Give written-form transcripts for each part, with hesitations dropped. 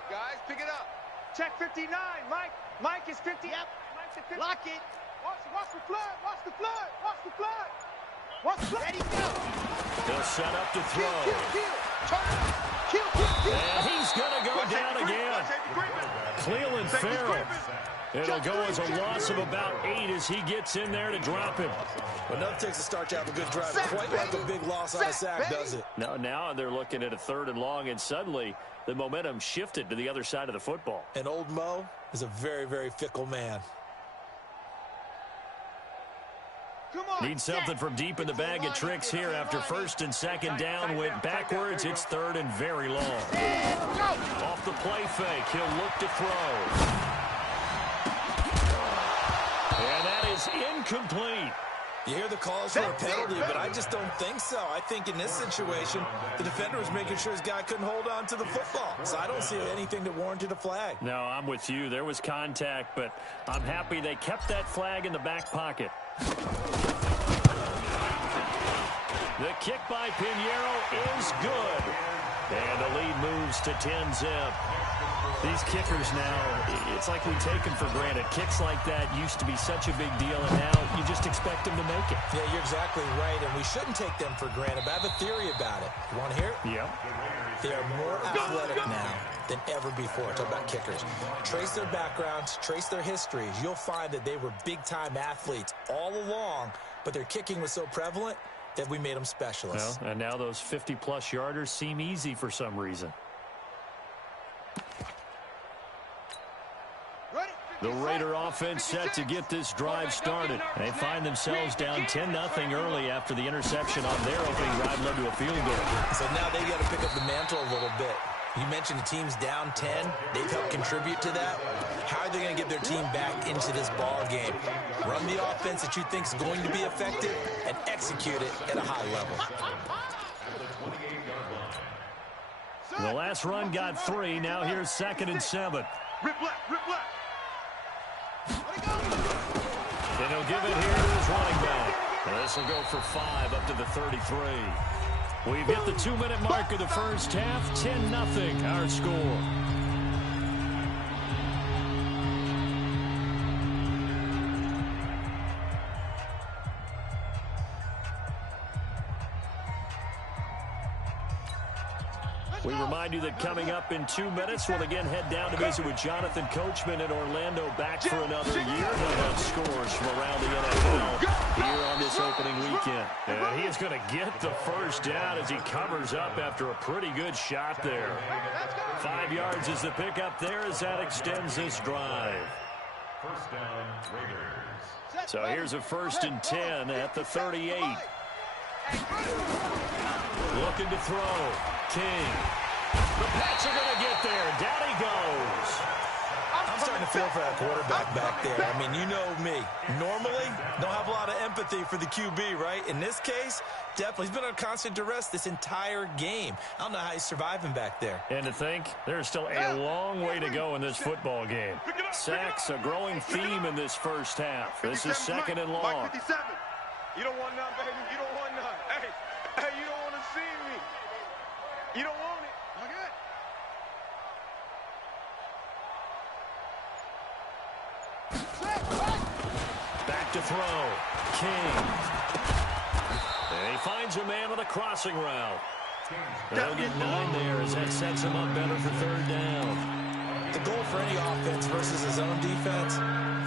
up, guys. Pick it up. Check 59. Mike is 50. Yep. Mike's at 50. Lock it. Watch the flood. Watch the flood. Watch the flood. Watch the flood. Ready, go. They'll set up to throw. Kill. Turn it up. Kill. And he's going to go down again. Cleveland Farrell. It'll go as a loss of about 8 as he gets in there to drop him. Enough takes to start to have a good drive. Quite like a big loss on a sack, does it? Now they're looking at a 3rd and long, and suddenly the momentum shifted to the other side of the football. And old Mo is a very, very fickle man. Need something from deep in the bag of tricks here after 1st and 2nd down went backwards. It's 3rd and very long. Off the play fake, he'll look to throw. And that is incomplete. You hear the calls for a penalty, but I just don't think so. I think in this situation, the defender was making sure his guy couldn't hold on to the football. So I don't see anything that warranted a flag. No, I'm with you. There was contact, but I'm happy they kept that flag in the back pocket. The kick by Pinheiro is good. And the lead moves to 10-zip. These kickers now, it's like we take them for granted. Kicks like that used to be such a big deal, and now you just expect them to make it. Yeah, you're exactly right, and we shouldn't take them for granted, but I have a theory about it. You want to hear it? Yeah. They are more athletic now than ever before. Talk about kickers. Trace their backgrounds, trace their histories. You'll find that they were big-time athletes all along, but their kicking was so prevalent that we made them specialists. Well, and now those 50-plus yarders seem easy for some reason. The Raider offense set to get this drive started. They find themselves down 10-0 early after the interception on their opening drive led to a field goal. So now they've got to pick up the mantle a little bit. You mentioned the team's down 10. They've helped contribute to that. How are they going to get their team back into this ball game? Run the offense that you think is going to be effective and execute it at a high level. The last run got 3. Now here's 2nd and 7. Rip left. And he'll give it here to his running back. This will go for 5 up to the 33. We've hit the 2-minute mark of the first half. 10-0 our score. We remind you that coming up in 2 minutes, we'll again head down to visit with Jonathan Coachman in Orlando, back for another year. He'll have scores from around the NFL here on this opening weekend. And he is going to get the first down as he covers up after a pretty good shot there. 5 yards is the pickup there as that extends this drive. First down, Raiders. So here's a 1st and 10 at the 38. Looking to throw. King. The Pats are going to get there. Down he goes. I'm starting to feel for that quarterback back there. I mean, you know me. Normally, don't have a lot of empathy for the QB, right? In this case, definitely. He's been on constant duress this entire game. I don't know how he's surviving back there. And to think, there's still a long way to go in this football game. Sacks, a growing theme in this first half. This is 2nd and long. Mike 57. You don't want none, baby. You don't want none. Hey, you don't want to see me. You don't want it. Okay. Back to throw. King. And he finds a man on a crossing route. They'll get 9 there as that sets him up better for 3rd down. The goal for any offense versus his own defense,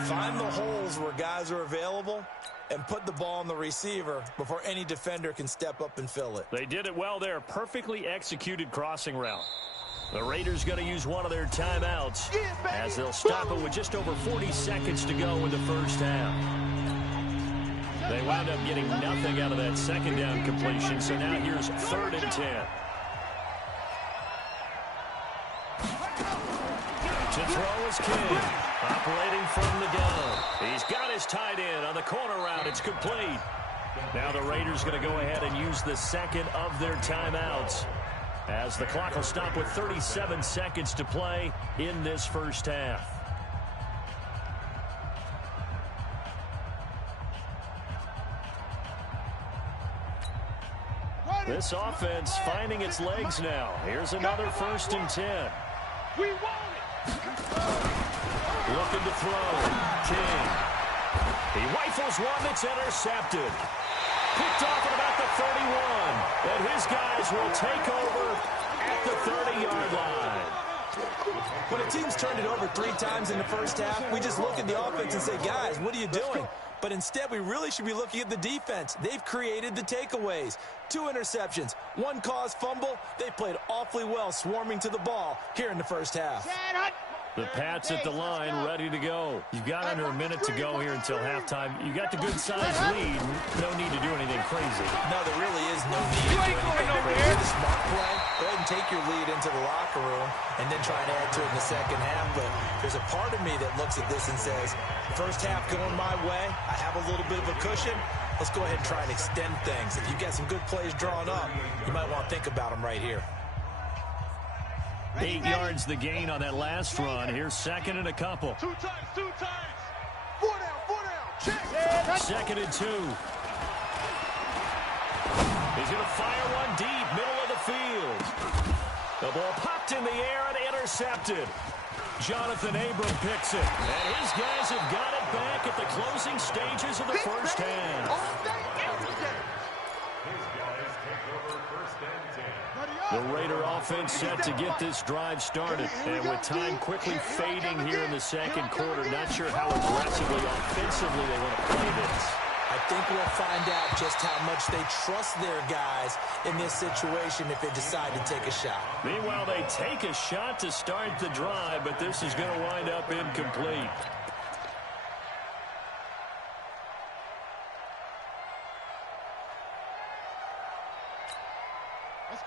find the holes where guys are available and put the ball on the receiver before any defender can step up and fill it. They did it well there. Perfectly executed crossing route. The Raiders going to use one of their timeouts as they'll stop it with just over 40 seconds to go in the first half. They wound up getting nothing out of that 2nd down completion, so now here's 3rd and 10. To throw is King, operating from the gun. He's got his tight end on the corner route. It's complete. Now the Raiders going to go ahead and use the 2nd of their timeouts as the clock will stop with 37 seconds to play in this first half. This offense finding its legs now. Here's another 1st and 10. We want it. Looking to throw. King. He rifles one that's intercepted. Picked off at about the 31. And his guys will take over at the 30-yard line. When a team's turned it over 3 times in the first half, we just look at the offense and say, guys, what are you doing? But instead, we really should be looking at the defense. They've created the takeaways. 2 interceptions, 1 caused fumble. They played awfully well swarming to the ball here in the first half. The Pats at the line, ready to go. You've got under a minute to go here until halftime. You got the good-sized lead. No need to do anything crazy. No, there really is no need to do anything crazy. The smart play, go ahead and take your lead into the locker room and then try to add to it in the second half. But there's a part of me that looks at this and says, first half going my way, I have a little bit of a cushion. Let's go ahead and try and extend things. If you've got some good plays drawn up, you might want to think about them right here. 8 yards the gain on that last run. Here's second and a couple. 2 times, 2 times. 4 down, check. Second and 2. He's going to fire one deep, middle of the field. The ball popped in the air and intercepted. Jonathan Abram picks it. And his guys have got it back at the closing stages of the first half. All day, every day. His guys take over first and 10. The Raider offense set to get this drive started. And with time quickly fading here in the second quarter, not sure how aggressively, offensively they want to play this. I think we'll find out just how much they trust their guys in this situation if they decide to take a shot. Meanwhile, they take a shot to start the drive, but this is going to wind up incomplete.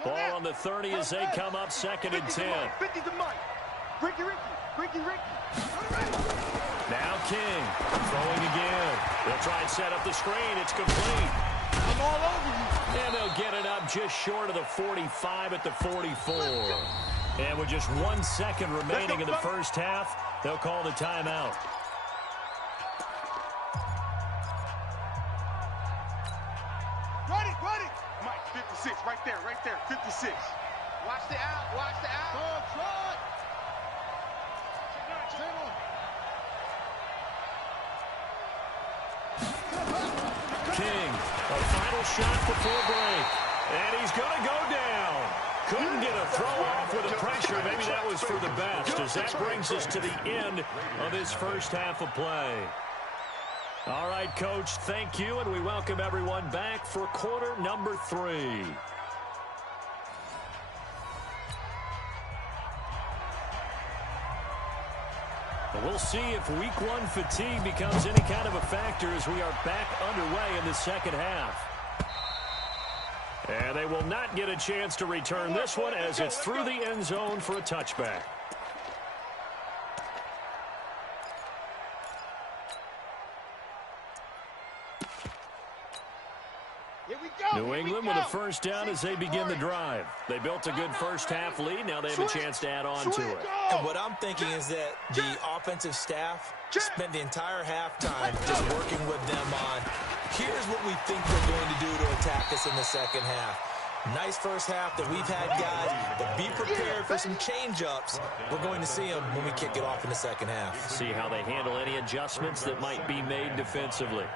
Ball on the 30 as they come up second and 10. 50 to Mike. Ricky. Now King throwing again. They'll try and set up the screen. It's complete. I'm all over you. And they'll get it up just short of the 45 at the 44. And with just 1 second remaining in the first half, they'll call the timeout. Ready. Mike, 56, right there, 56. Watch the out. Try. King, a final shot before break. And he's going to go down. Couldn't get a throw off with the pressure. Maybe that was for the best, as that brings us to the end of this first half of play. All right, Coach, thank you, and we welcome everyone back for quarter number 3. We'll see if week 1 fatigue becomes any kind of a factor as we are back underway in the second half. And they will not get a chance to return this one as it's through the end zone for a touchback. New England with a first down as they begin the drive. They built a good first half lead. Now they have a chance to add on to it. And what I'm thinking is that the offensive staff spent the entire halftime just working with them on, here's what we think we're going to do to attack us in the second half. Nice first half that we've had, guys, but be prepared for some change-ups. We're going to see them when we kick it off in the second half. See how they handle any adjustments that might be made defensively.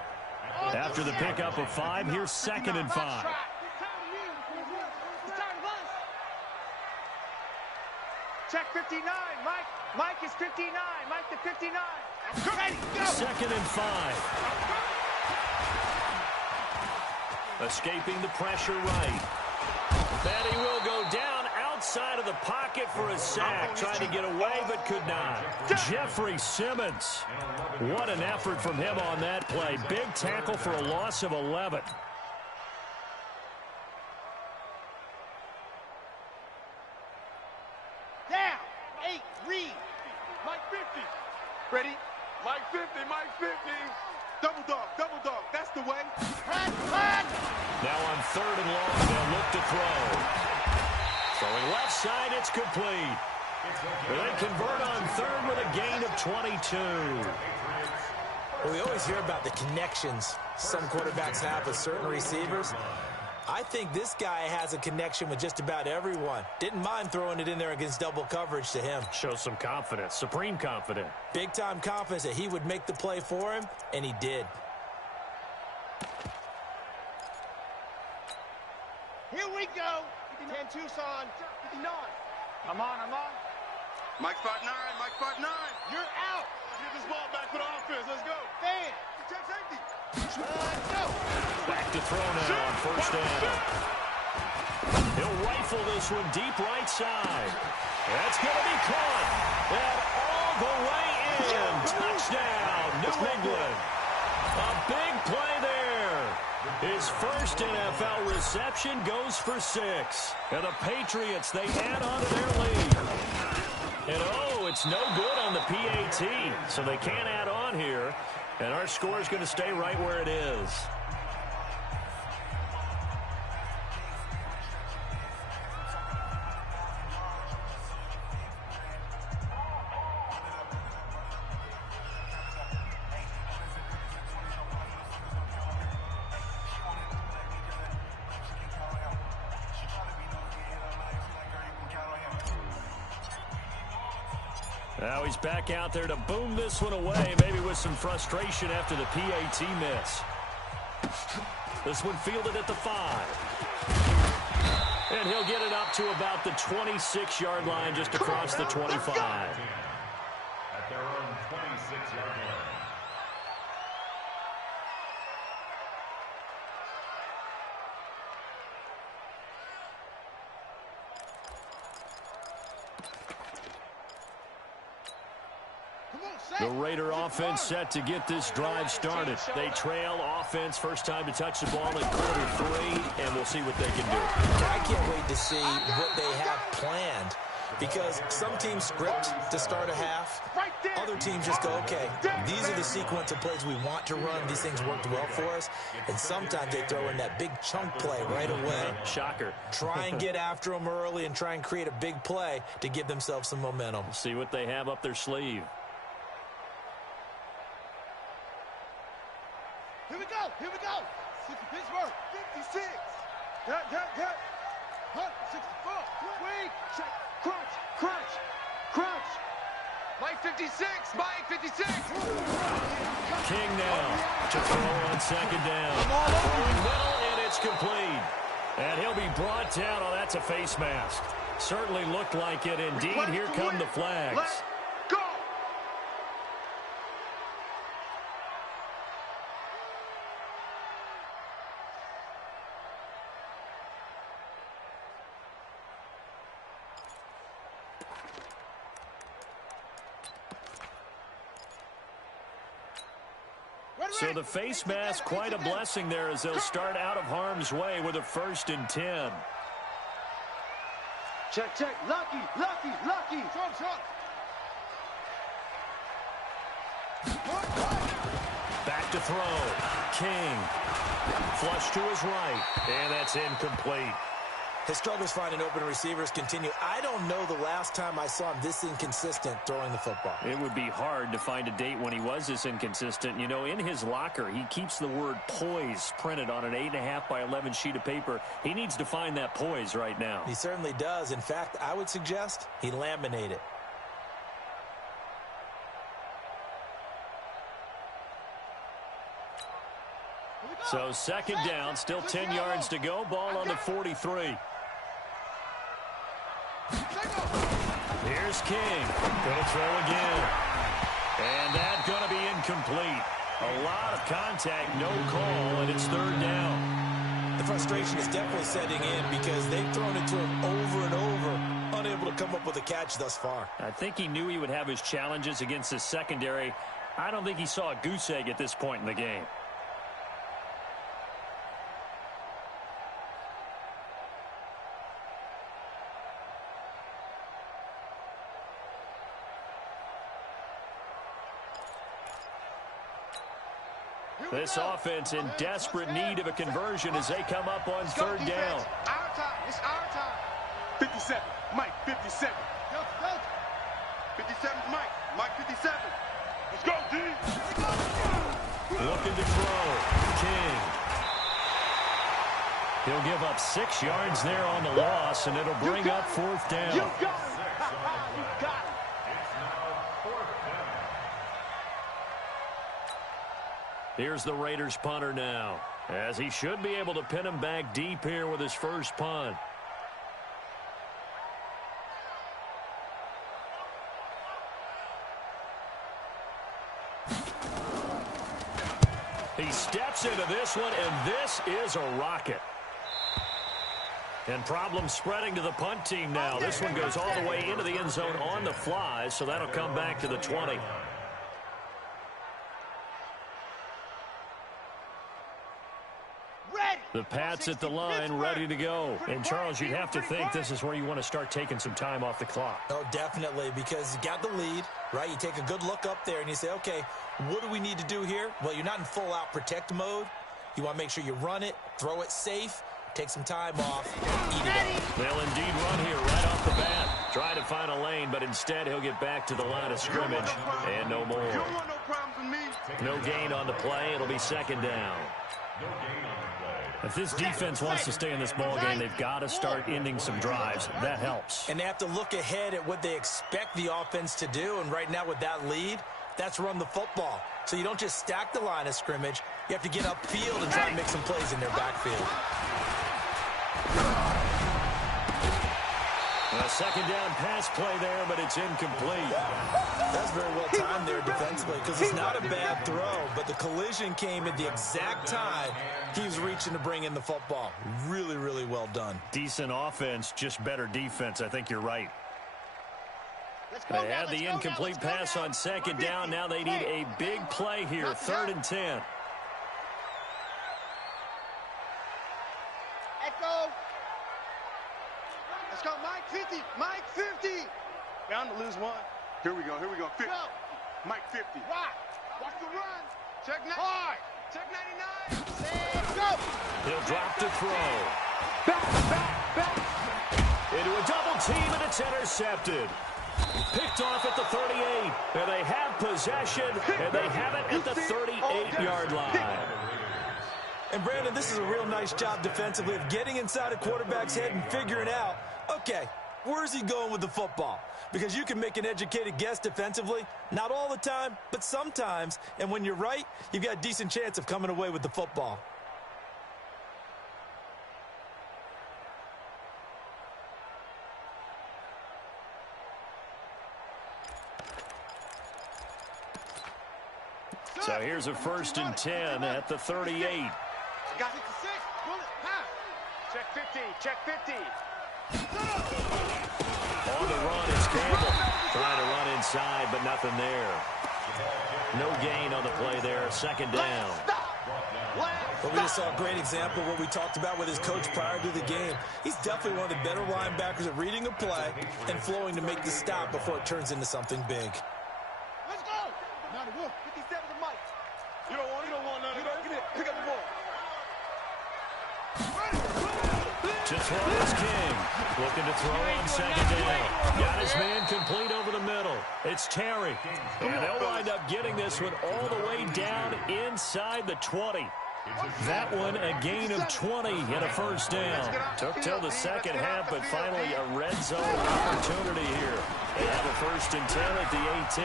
After the pickup of 5, here's second and 5. Check 59, Mike. Mike is 59. Mike to 59. Ready, go. Second and 5. Escaping the pressure right. And he will go down outside of the pocket for a sack. Trying to get away, but could not. Jeffrey Simmons. What an effort from him on that play. Big tackle for a loss of 11. Down. 8, read. Mike 50. Ready? Mike 50, Mike 50. Double dog. That's the way. Now on third and long, they'll look to throw. Throwing left side, it's complete. They convert on third with a gain of 22. Well, we always hear about the connections some quarterbacks have with certain receivers. I think this guy has a connection with just about everyone. Didn't mind throwing it in there against double coverage to him. Shows some confidence, supreme confidence. Big-time confidence that he would make the play for him, and he did. Here we go. 10 Tucson, 59. I'm on. Mike 5'9", Mike 5'9". You're out. Let's get this ball back for the offense. Let's go. Fan. Check safety. Go. Back to throw now on first down. He'll rifle this one deep right side. That's going to be caught. And all the way in. Touchdown, New England. A big play there. His first NFL reception goes for 6. And the Patriots, they add on to their lead. And it's no good on the PAT. So they can't add on here. And our score is going to stay right where it is. Now he's back out there to boom this one away, maybe with some frustration after the PAT miss. This one fielded at the 5. And he'll get it up to about the 26-yard line, just across the 25. At their own 26-yard line. The Raider offense set to get this drive started. They trail offense, first time to touch the ball in quarter 3, and we'll see what they can do. I can't wait to see what they have planned, because some teams script to start a half. Other teams just go, okay, these are the sequence of plays we want to run. These things worked well for us. And sometimes they throw in that big chunk play right away. Shocker. Try and get after them early and try and create a big play to give themselves some momentum. See what they have up their sleeve. Here we go. 60 Pittsburgh. 56. Cut. Hunt, 64. Wait. Check. Crunch. Mike 56. Mike 56. King now to throw on second down. Throwing middle, and it's complete. And he'll be brought down. Oh, that's a face mask. Certainly looked like it. Indeed, here come the flags. Let's go. So the face mask, quite a blessing there as they'll start out of harm's way with a 1st and 10. Check. Lucky. Trump. Back to throw. King. Flush to his right. And that's incomplete. His struggles finding open receivers continue. I don't know the last time I saw him this inconsistent throwing the football. It would be hard to find a date when he was this inconsistent. You know, in his locker, he keeps the word poise printed on an 8.5 by 11 sheet of paper. He needs to find that poise right now. He certainly does. In fact, I would suggest he laminate it. So second down, still 10 yards to go. Ball on the 43. Here's King. Gonna throw again. And that's gonna be incomplete. A lot of contact, no call, and it's 3rd down. The frustration is definitely setting in because they've thrown it to him over and over, unable to come up with a catch thus far. I think he knew he would have his challenges against his secondary. I don't think he saw a goose egg at this point in the game. This offense in desperate need of a conversion as they come up on 3rd down. Our time. It's our time. 57. Mike 57. 57's Mike. Mike 57. Let's go, D. Looking to throw. King. He'll give up 6 yards there on the loss, and it'll bring up 4th down. You got it. You got it. It's now 4th down. Here's the Raiders punter now, as he should be able to pin him back deep here with his first punt. He steps into this one, and this is a rocket. And problems spreading to the punt team now. This one goes all the way into the end zone on the fly, so that'll come back to the 20. The Pats at the line, ready to go. And, Charles, you'd have to think this is where you want to start taking some time off the clock. Oh, definitely, because you got the lead, right? You take a good look up there and you say, okay, what do we need to do here? Well, you're not in full-out protect mode. You want to make sure you run it, throw it safe, take some time off, eat it up. They'll indeed run here right off the bat. Try to find a lane, but instead he'll get back to the line of scrimmage. And no more. You don't want no problems with me. No gain on the play. It'll be 2nd down. No gain on the play. If this defense wants to stay in this ballgame, they've got to start ending some drives. That helps. And they have to look ahead at what they expect the offense to do. And right now with that lead, that's run the football. So you don't just stack the line of scrimmage. You have to get upfield and try and make some plays in their backfield. A 2nd down pass play there, but it's incomplete. That's very well timed there defensively because it's not a bad throw, but the collision came at the exact time he was reaching to bring in the football. Really, really well done. Decent offense, just better defense. I think you're right. They had the incomplete pass on 2nd down. Now they need a big play here, 3rd and 10. Echo. Let's go, Mike 50. Mike 50. Bound to lose one. Here we go. 50. Go. Mike 50. Rock. Watch the run. Check 9. Hard. Check 99. Set, go. He'll drop to throw. Back. Into a double team, and it's intercepted. Picked off at the 38. And they have possession, and they have it at the 38-yard line. And, Brandon, this is a real nice job defensively of getting inside a quarterback's head and figuring out, okay, where's he going with the football? Because you can make an educated guess defensively, not all the time, but sometimes. And when you're right, you've got a decent chance of coming away with the football. So here's a 1st and 10 at the 38. Got 56. Bullet. Half. Check 50. Check 50. On the run is Campbell. Trying to run inside, but nothing there. No gain on the play there. 2nd down. But we just saw a great example of what we talked about with his coach prior to the game. He's definitely one of the better linebackers at reading a play and flowing to make the stop before it turns into something big. Let's go. Now the wolf. 57 to Mike. You don't want none of that. Get it. Pick up the ball. To throw is King. Looking to throw on 2nd down. Got his man complete over the middle. It's Terry. And they'll wind up getting this one all the way down inside the 20. That one a gain of 20 and a 1st down. Took till the 2nd half, but finally a red zone opportunity here. They have a 1st and 10 at the 18.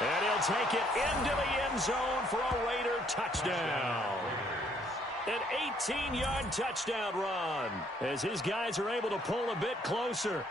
And he'll take it into the end zone for a Raider touchdown. An 18-yard touchdown run as his guys are able to pull a bit closer.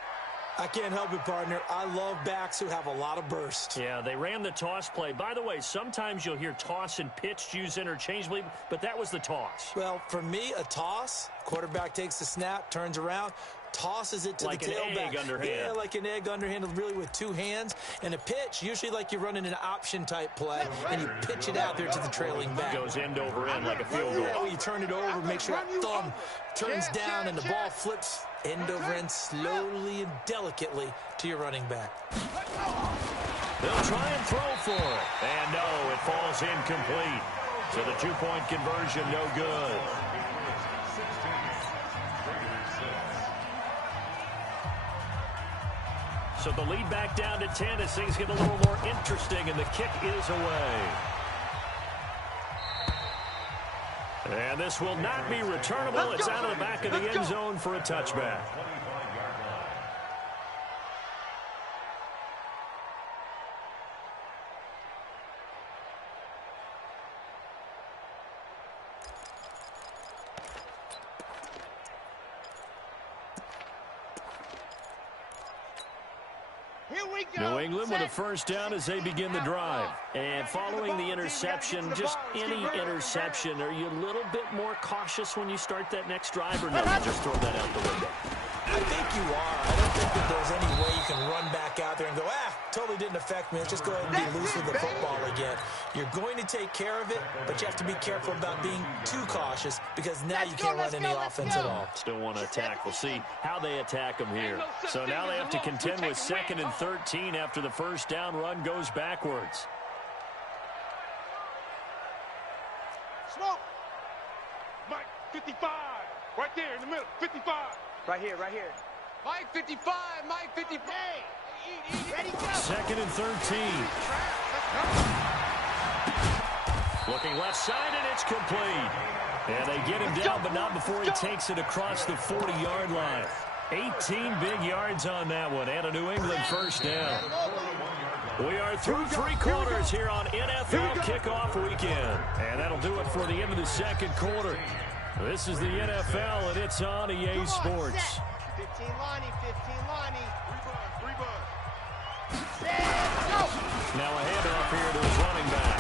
I can't help it, partner. I love backs who have a lot of burst. Yeah, they ran the toss play. By the way, sometimes you'll hear toss and pitch used interchangeably, but that was the toss. Well, for me, a toss, quarterback takes the snap, turns around, tosses it to like the tailback. Like an egg underhand. Yeah, like an egg underhand, really with 2 hands. And a pitch, usually like you're running an option-type play, and you pitch it out there to the trailing back. Goes end over end like a field goal. Oh, you turn it over, make sure that thumb turns down, and the ball flips end over end slowly and delicately to your running back. They'll try and throw for it. And no, it falls incomplete. So the 2-point conversion, no good. So the lead back down to 10 as things get a little more interesting, and the kick is away. And this will not be returnable. It's out of the back of the end zone for a touchback. New England with a first down as they begin the drive. And following the interception, just any interception, are you a little bit more cautious when you start that next drive, or no, you just throw that out the window? I think you are. I don't think that there's any way you can run back out there and go, totally didn't affect me. Let's just go ahead and be loose with the football again. You're going to take care of it, but you have to be careful about being too cautious because now you can't run any offense at all. Still want to attack. We'll see how they attack them here. So now they have to contend with 2nd and 13 after the first down run goes backwards. Smoke. Mike, 55. Right there in the middle. 55. Right here, right here. Mike 55, Mike 55. Ready, go. 2nd and 13. Looking left side, and it's complete. And they get him down, but not before he takes it across the 40-yard line. 18 big yards on that one, and a New England first down. We are through 3 quarters here on NFL Kickoff Weekend. And that'll do it for the end of the second quarter. This is the NFL, and it's on EA Sports. 15 Lonnie, 15 Lonnie. Three bud. Now a handoff here to his running back.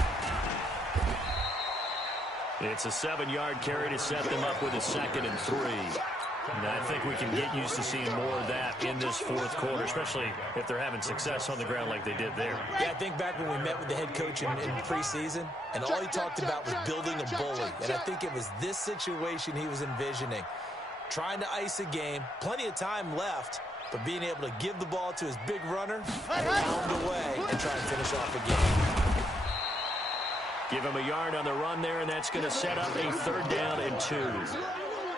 It's a 7-yard carry to set them up with a 2nd and 3. And I think we can get used to seeing more of that in this fourth quarter, especially if they're having success on the ground like they did there. Yeah, I think back when we met with the head coach in preseason, and all he talked about was building a bully. And I think it was this situation he was envisioning. Trying to ice a game, plenty of time left, but being able to give the ball to his big runner, pound away, and try and finish off a game. Give him a yard on the run there, and that's going to set up a 3rd down and 2.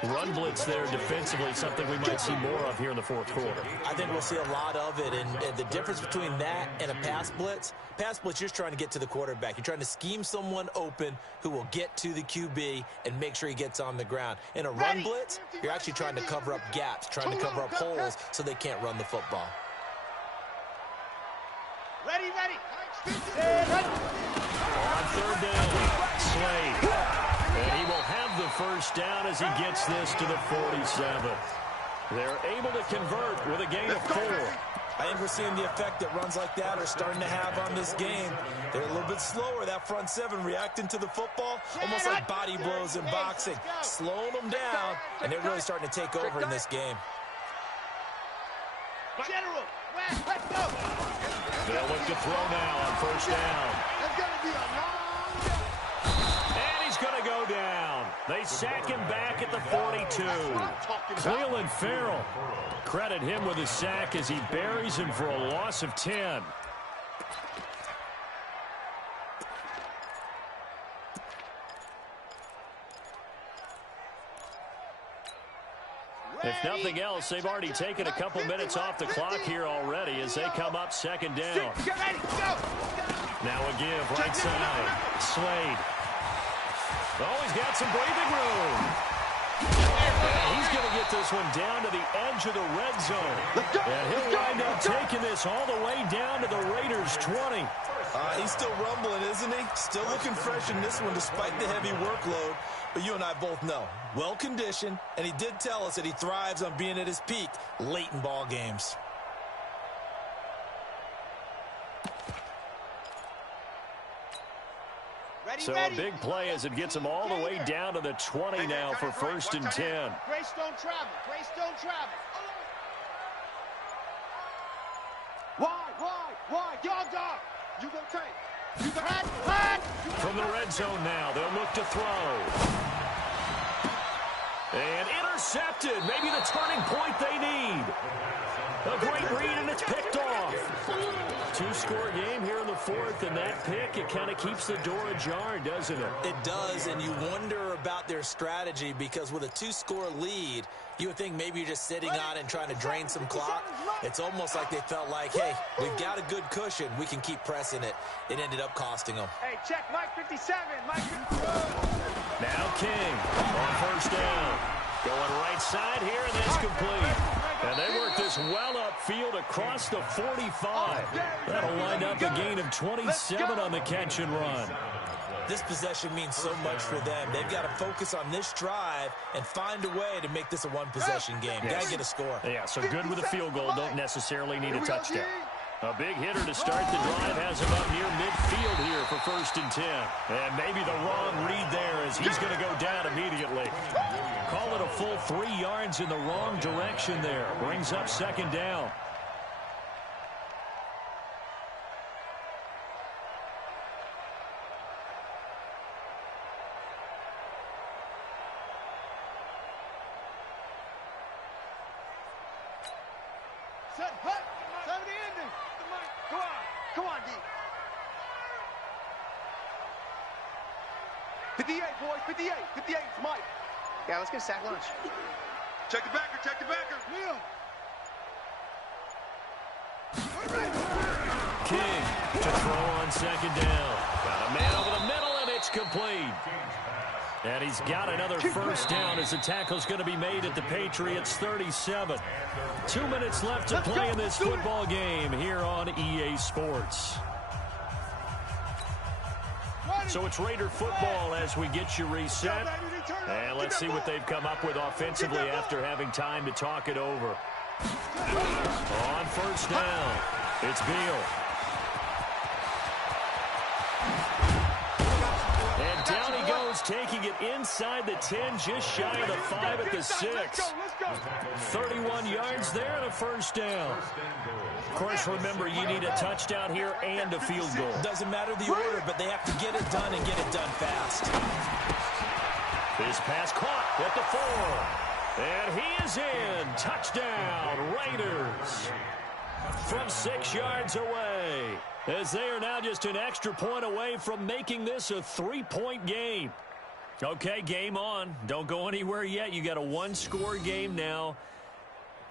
Run blitz there defensively, something we might see more of here in the fourth quarter. I think we'll see a lot of it, and the difference between that and a pass blitz, you're just trying to get to the quarterback. You're trying to scheme someone open who will get to the QB and make sure he gets on the ground. In a run blitz, you're actually trying to cover up gaps, trying to cover up holes so they can't run the football. Ready. On 3rd down, Slade. And he will have the first down as he gets this to the 47. They're able to convert with a gain of 4. I think we're seeing the effect that runs like that are starting to have on this game. They're a little bit slower, that front 7 reacting to the football, almost like body blows in boxing, slowing them down, and they're really starting to take over in this game. General, let's go. They'll look to throw now on first down. That's going to be a long. He's going to go down. They sack him back at the 42. Cleveland Farrell. Credit him with a sack as he buries him for a loss of 10. If nothing else, they've already taken a couple minutes off the clock here already as they come up 2nd down. Get ready, go. Now a give, right side. Slade. Oh, he's got some breathing room. And he's going to get this one down to the edge of the red zone. And he'll wind up taking this all the way down to the Raiders' 20. He's still rumbling, isn't he? Still looking fresh in this one despite the heavy workload. But you and I both know, well-conditioned, and he did tell us that he thrives on being at his peak late in ball games. So a big play as it gets him all the way down to the 20 now for 1st and 10. Grace don't travel. Grace don't travel. Why? Dog. You gonna take. You got Hot. From the red zone now, they'll look to throw. And intercepted. Maybe the turning point they need. A great read, and it's picked off. 2 two-score game here in the fourth, and that pick, it kind of keeps the door ajar, doesn't it? It does, and you wonder about their strategy because with a two-score lead, you would think maybe you're just sitting on and trying to drain some clock. It's almost like they felt like, hey, we've got a good cushion. We can keep pressing it. It ended up costing them. Hey, check Mike 57. Mike 57. Now King on first down. Going right side here, and that's complete. And they work this well upfield across the 45. That'll wind up a gain of 27 on the catch and run. This possession means so much for them. They've got to focus on this drive and find a way to make this a one-possession game. Yes. Got to get a score. Yeah, so good with a field goal. Don't necessarily need a touchdown. A big hitter to start the drive has him up near midfield here for 1st and 10. And maybe the wrong read there as he's going to go down immediately. Call it a full 3 yards in the wrong direction there. Brings up 2nd down. Set, hut. 70 ending. Go on. Come on, D. 58, boys, 58. 58, it's Mike. Yeah, let's get sack lunch. Check the backer, check the backer. Neil. King to throw on 2nd down. Got a man over the middle, and it's complete. And he's got another 1st down as the tackle's going to be made at the Patriots' 37. 2 minutes left to play in this football game here on EA Sports. So it's Raider football as we get you reset. And let's see what they've come up with offensively after having time to talk it over. On 1st down, it's Beal. And down he goes, taking it inside the 10, just shy of the 5 at the 6. 31 yards there and a 1st down. Of course, remember, you need a touchdown here and a field goal. Doesn't matter the order, but they have to get it done and get it done fast. This pass caught at the 4. And he is in. Touchdown, Raiders. From 6 yards away, as they are now just an extra point away from making this a 3-point game. Okay, game on. Don't go anywhere yet. You got a 1-score game now.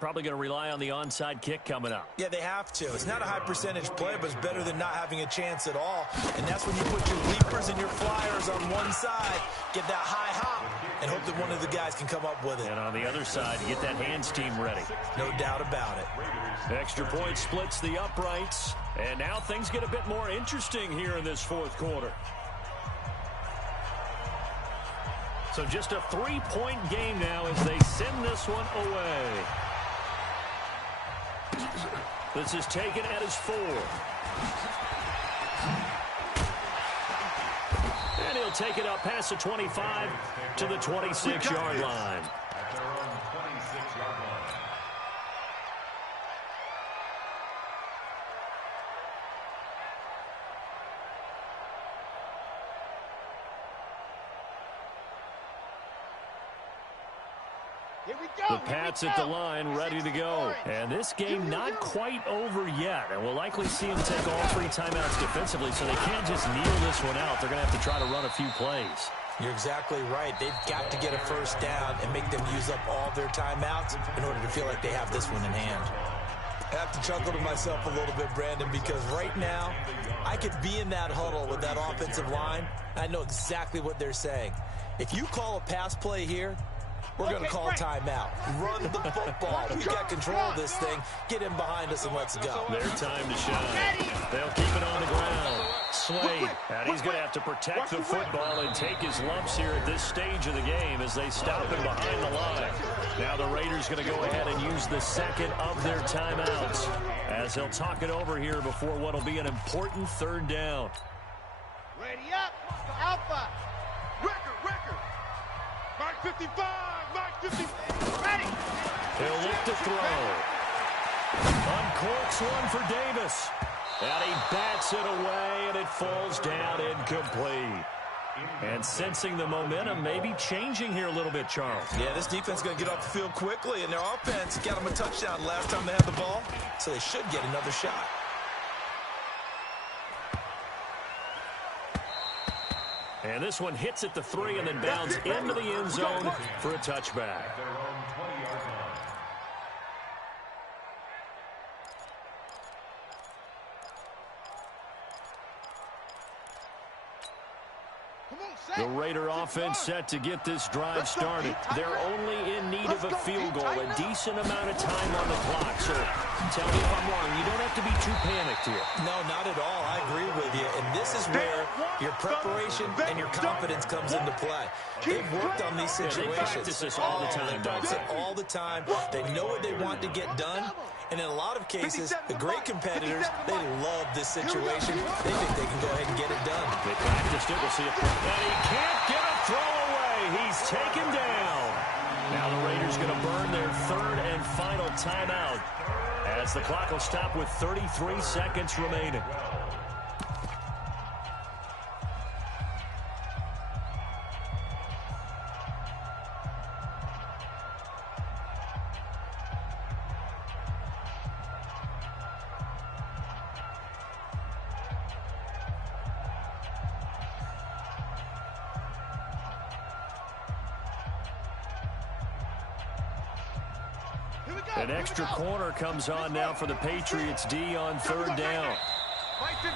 Probably going to rely on the onside kick coming up. Yeah, they have to. It's not a high percentage play, but it's better than not having a chance at all. And that's when you put your leapers and your flyers on one side, get that high hop, and hope that one of the guys can come up with it. And on the other side, get that hands team ready. No doubt about it. Extra point splits the uprights. And now things get a bit more interesting here in this 4th quarter. So just a 3-point game now as they send this one away. This is taken at his 4. And he'll take it up past the 25 to the 26-yard line. At their own 26-yard line. Here we go. The Pats at the line, ready to go. And this game not quite over yet. And we'll likely see them take all 3 timeouts defensively, so they can't just kneel this one out. They're going to have to try to run a few plays. You're exactly right. They've got to get a 1st down and make them use up all their timeouts in order to feel like they have this one in hand. I have to chuckle to myself a little bit, Brandon, because right now I could be in that huddle with that offensive line. I know exactly what they're saying. If you call a pass play here, we're going to call timeout. Run the football. We got control of this thing. Get him behind us and let's go. Their time to shine. They'll keep it on the ground. Slade, and he's going to have to protect the football and take his lumps here at this stage of the game as they stop him behind the line. Now the Raiders going to go ahead and use the 2nd of their timeouts as they'll talk it over here before what will be an important 3rd down. Ready up. Alpha. Record. Mike 55. Mike 50. Ready. He'll look to throw. Uncorks one for Davis. And he bats it away, and it falls down incomplete. And sensing the momentum may be changing here a little bit, Charles. Yeah, this defense is going to get off the field quickly, and their offense got them a touchdown last time they had the ball, so they should get another shot. And this one hits at the 3 and then bounds into the end zone for a touchback. At their own 20-yard line. The Raider offense set to get this drive started. They're only in need of a field goal, a decent amount of time on the clock. So tell me if I'm wrong. You don't have to be too panicked here. No, not at all. I agree with you. And this is where your preparation and your confidence comes into play. They've worked on these situations. They practice this all the time. They practice it all the time. They know what they want to get done. And in a lot of cases, the great competitors, they love this situation. They think they can go ahead and get it done. They practiced it. We'll see it. And he can't get a throw away. He's taken down. Now the Raiders going to burn their third and final timeout as the clock will stop with 33 seconds remaining. An extra corner comes on now for the Patriots D on third down.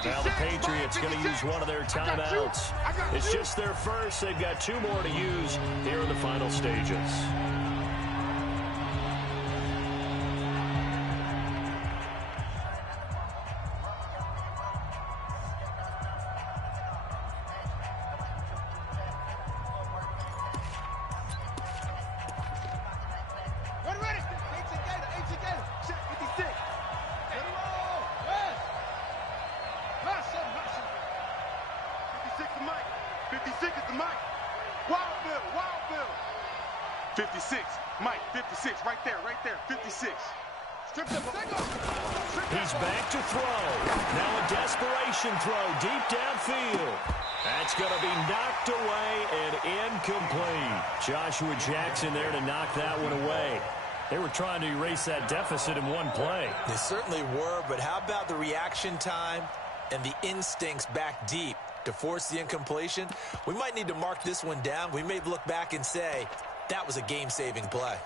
Now the Patriots going to use one of their timeouts. It's just their first. They've got 2 more to use here in the final stages. He's back to throw. Now a desperation throw deep downfield. That's going to be knocked away and incomplete. Joshua Jackson there to knock that one away. They were trying to erase that deficit in one play. They certainly were, but how about the reaction time and the instincts back deep to force the incompletion? We might need to mark this one down. We may look back and say, that was a game-saving play.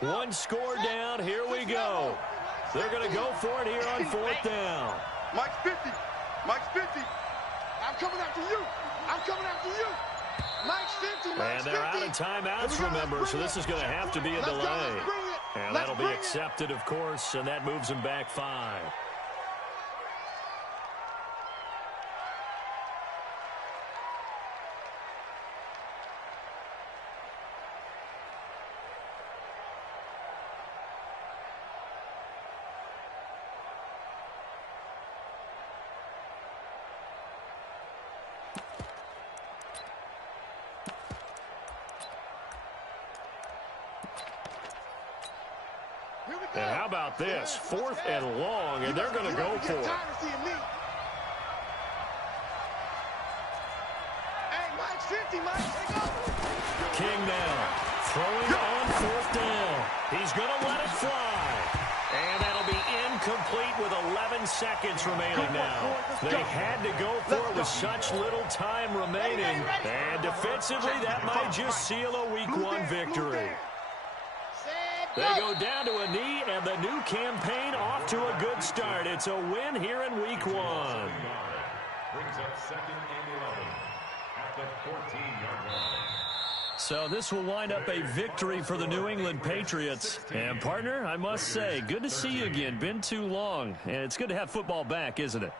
One score down. Here we go. They're going to go for it here on 4th down. Mike's 50. Mike's 50. I'm coming after you. I'm coming after you. Mike's 50. Mike's 50. And they're out of timeouts, remember, so this is going to have to be a delay. And that'll be accepted, of course, and that moves them back 5. And how about this? 4th and long, and they're going to go for it. King now, throwing on 4th down. He's going to let it fly. And that'll be incomplete with 11 seconds remaining now. They had to go for it with such little time remaining. And defensively, that might just seal a Week 1 victory. They go down to a knee, and the new campaign off to a good start. It's a win here in Week 1. Brings up 2nd and 11 at the 14-yard line. So this will wind up a victory for the New England Patriots. And, partner, I must say, good to see you again. Been too long. And it's good to have football back, isn't it?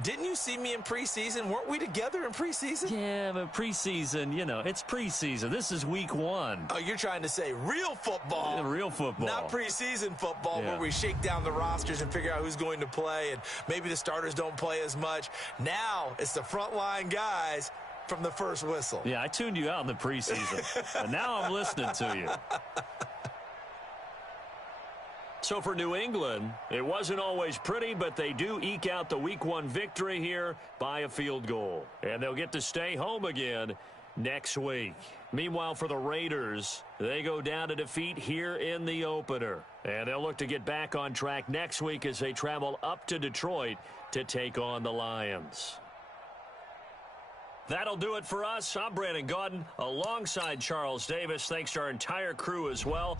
Didn't you see me in preseason? Weren't we together in preseason? Yeah, but preseason, you know, it's preseason. This is Week 1. Oh, you're trying to say real football. Yeah, real football. Not preseason football where we shake down the rosters and figure out who's going to play, and maybe the starters don't play as much. Now it's the frontline guys from the first whistle. Yeah, I tuned you out in the preseason, and now I'm listening to you. So for New England, it wasn't always pretty, but they do eke out the Week 1 victory here by a field goal. And they'll get to stay home again next week. Meanwhile, for the Raiders, they go down to defeat here in the opener. And they'll look to get back on track next week as they travel up to Detroit to take on the Lions. That'll do it for us. I'm Brandon Gaudin alongside Charles Davis. Thanks to our entire crew as well.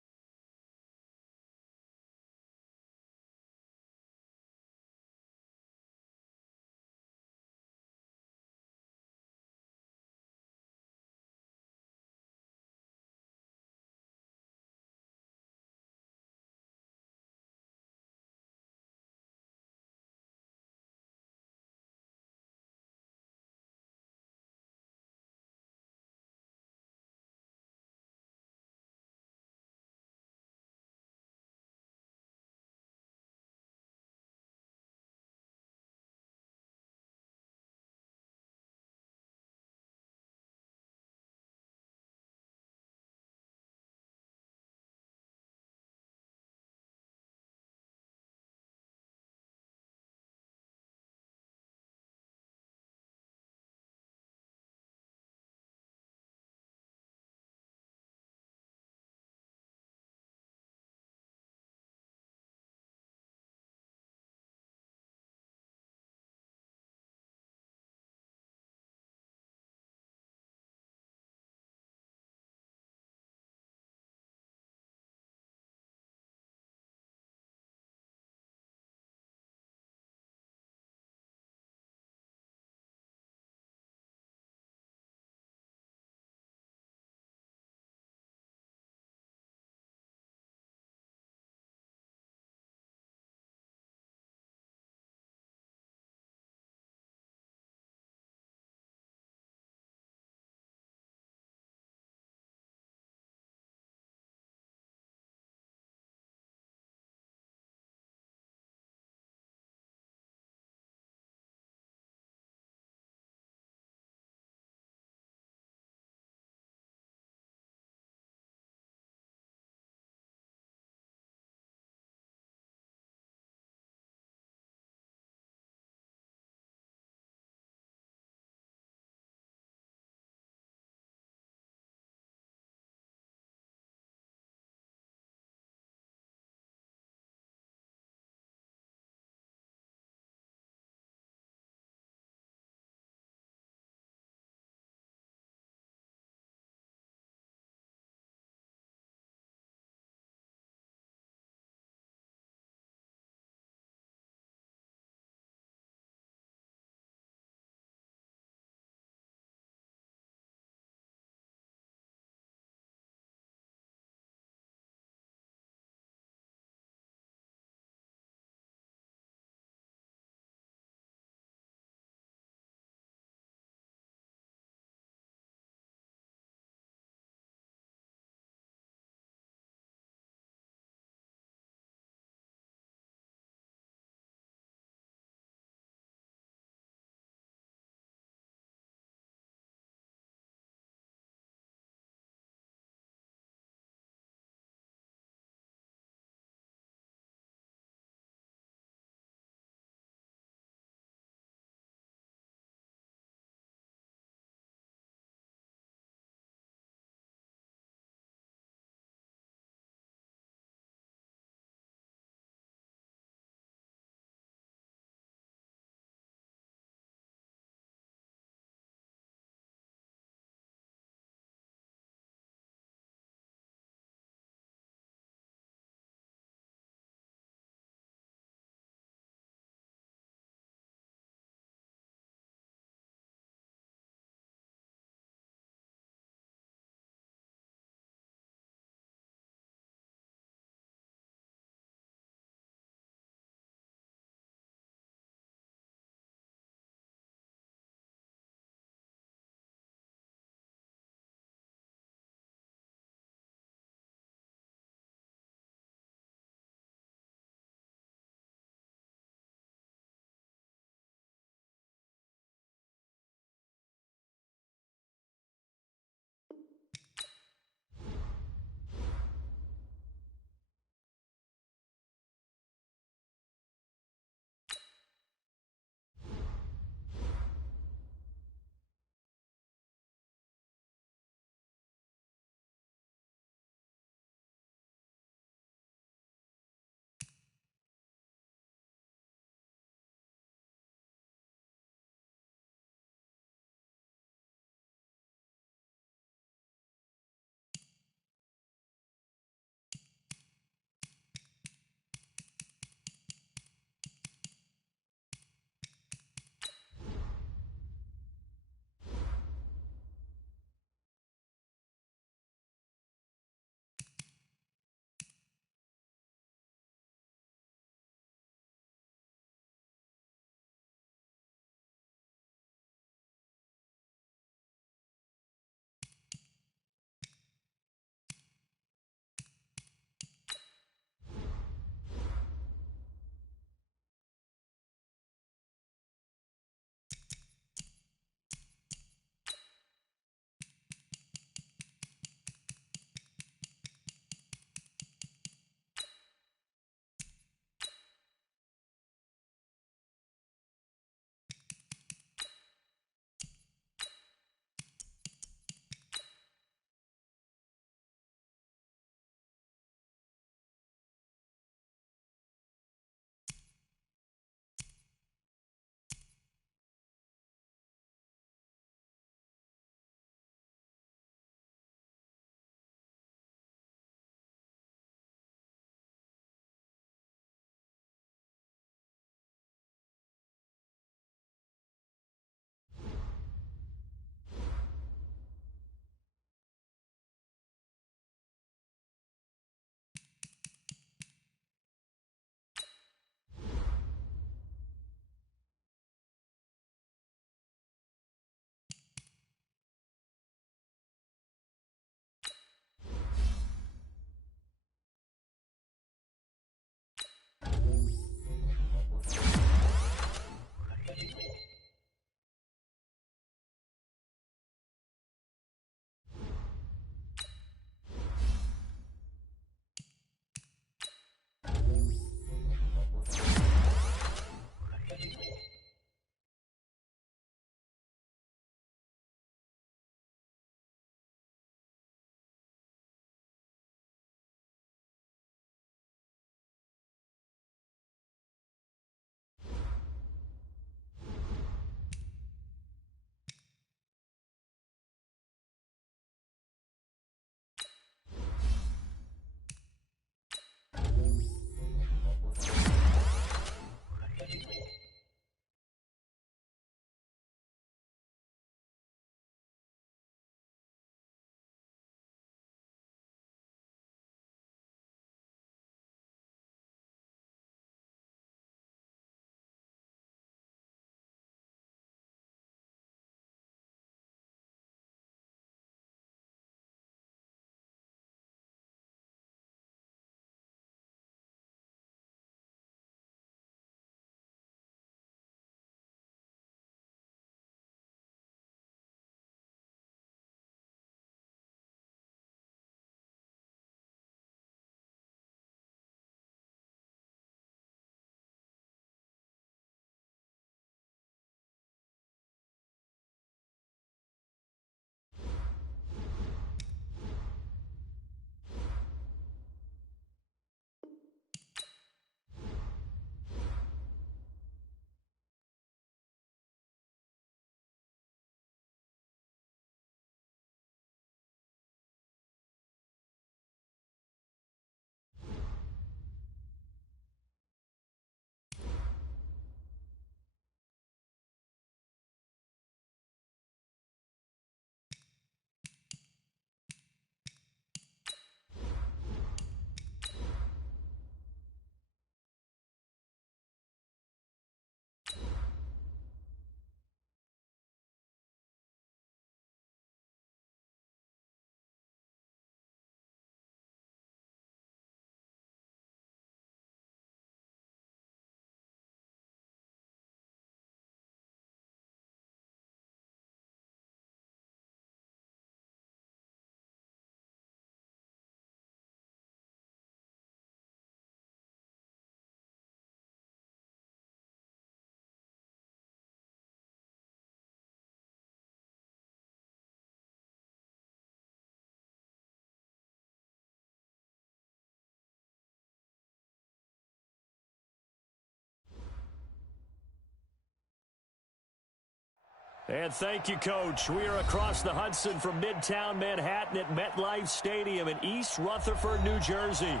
And thank you, Coach. We are across the Hudson from Midtown Manhattan at MetLife Stadium in East Rutherford, New Jersey.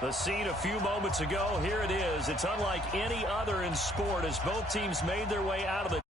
The scene a few moments ago, here it is. It's unlike any other in sport as both teams made their way out of the